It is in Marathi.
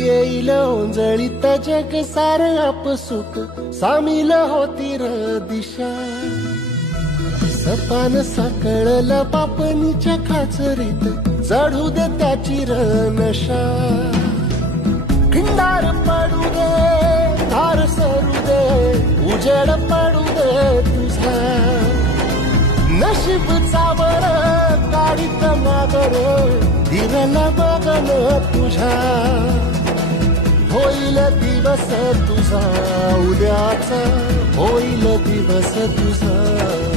येईल ओंजळीत जग सार आपसुक सामील होती र दिशा सपान साकळलं पापणीच्या खाचरीत चढू दे त्याची र नशा खिंडार पडू दे धार सरू दे उजेड पडू दे तुझा नशीब चावर काढीत नागर धीरला बघन तुझ्या होईल दिवस तुझा उद्याचा होईल दिवस तुझा